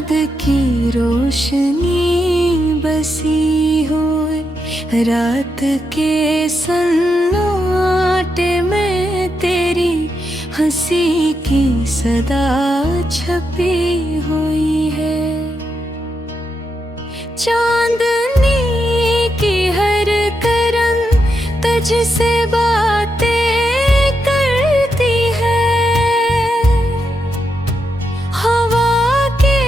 याद की रोशनी बसी हुई रात के सन्नाटे में तेरी हंसी की सदा छपी हुई है। चांदनी की हर करन तुझसे बातें करती है। हवा के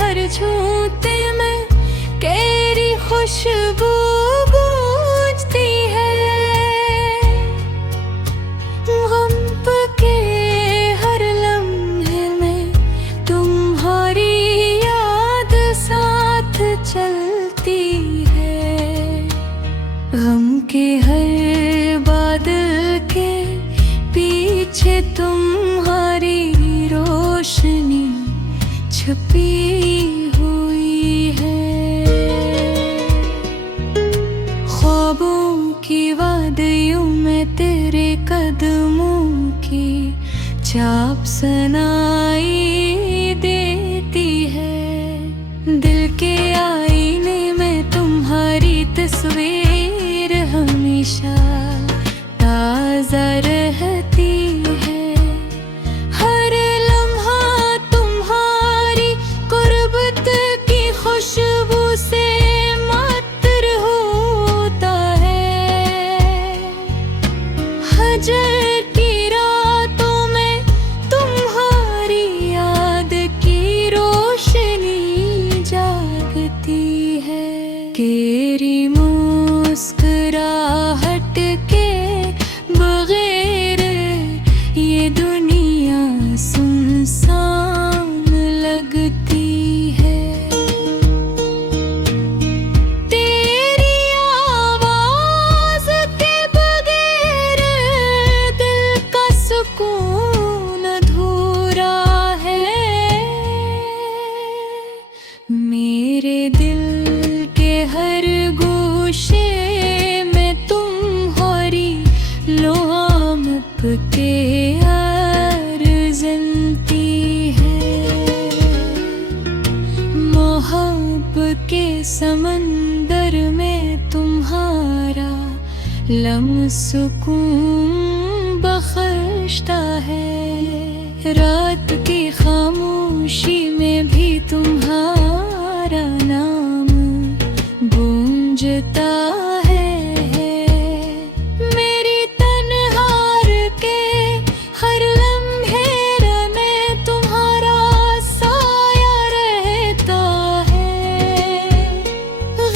हर झोंके में तेरी खुशबू गूंजती है। गम के हर लम्हे में तुम्हारी याद साथ चलती है। गम के हर बादल के पीछे तुम्हारी रोशनी छुपी हुई है। ख्वाबों की वादियों में तेरे कदमों की छाप सुनाई देती है। दिल के आईने में तुम्हारी तस्वीर हमेशा ताज़ा रहती है। हर लम्हा तुम्हारी कुर्बत की खुशबू से मातर होता है। हजर की रातों में तुम्हारी याद की रोशनी जागती है। तेरी मुस्कुराहट के बगैर ये दुनिया सुनसान लगती है। तेरी आवाज़ के बगैर दिल का सुकून अधूरा है। मेरे दिल के हर गोशे में तुम्हारी लोआमप के अर्जनती है। मोहब्बत के समंदर में तुम्हारा लम्स सुकून बख्शता है। रात की खामोशी में भी तुम्हारा नाम गूंजता है। मेरी तन्हार के हर लम्हे में तुम्हारा साया रहता है।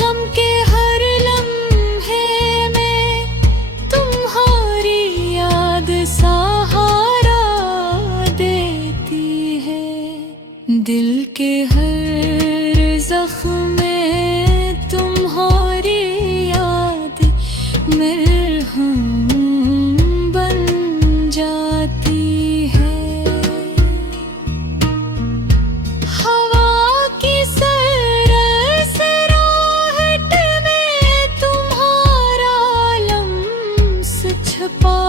गम के हर लम्हे में तुम्हारी याद सहारा देती है। दिल के हर जख्म में तुम्हारी याद मरहम बन जाती है। हवा की सरसराहट में तुम्हारा लम्स छुपा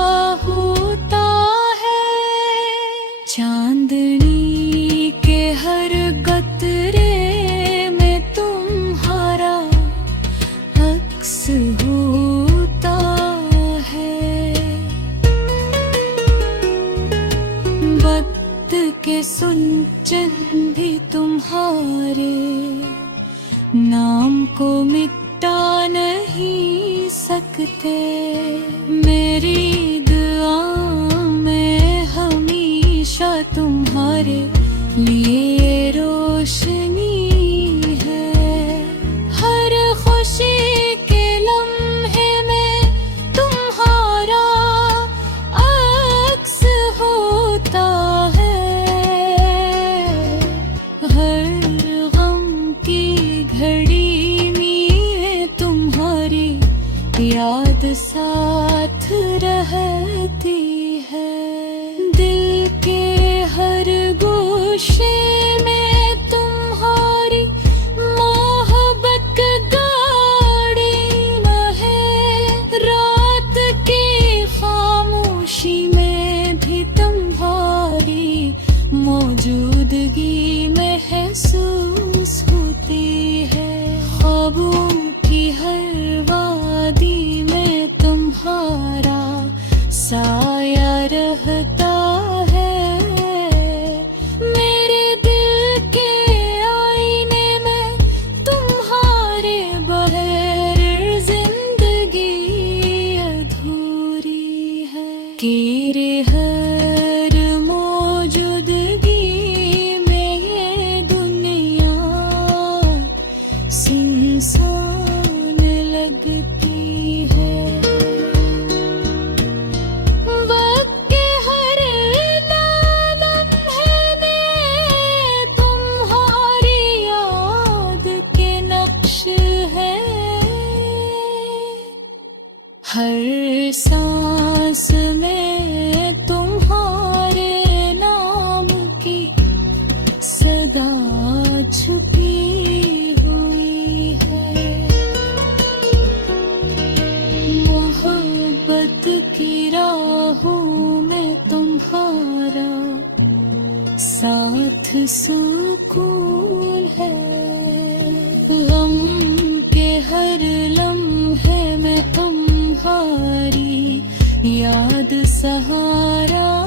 होता है। चांदनी के हर कतरे में तुम्हारा अक्स होता है। वक्त के सुनचन भी तुम्हारे नाम को मिटा नहीं सकते। मेरी दुआ में हमेशा तुम्हारे लिए रोशनी है। हर खुशी के लम्हे में तुम्हारा अक्स होता है। हर गम की घड़ी में तुम्हारी याद साथ रहती है। दिल के हर गोशे में तुम्हारी मोहब्बत गाड़ी न है। रात की खामोशी में भी तुम्हारी मौजूदगी महसूस छुपी हुई है। मोहब्बत की राहों में तुम्हारा साथ सुकून है। गम के हर लम्हे में तुम्हारी याद सहारा